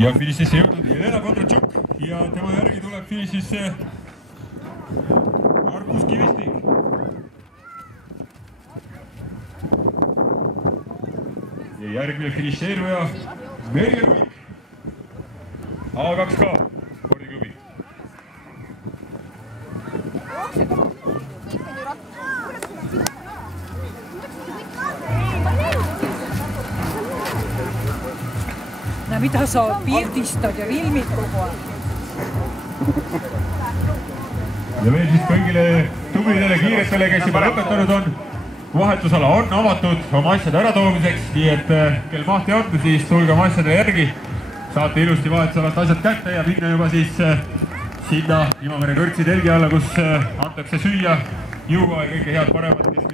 ja finišisse jõudnud Jelena Kondrachuk ja tema järgi tuleb finišisse Markus Kivistik. Ja järgmine finišeeruja Merje Ruik A2K spordiklubi. No mida sa pildistad ja filmid kogu aeg? Ja veel siis kõigile tublidele kiiretele, kes juba lõpetanud on, vahetusala on avatud oma asjade äratoomiseks, nii et kel mahti on, siis tulge oma asjade järgi, saate ilusti vahetusalast asjad kätte ja minna juba siis sinna Imavere kõrtsi telgi alla, kus antakse süüa, juua ja kõike head paremat.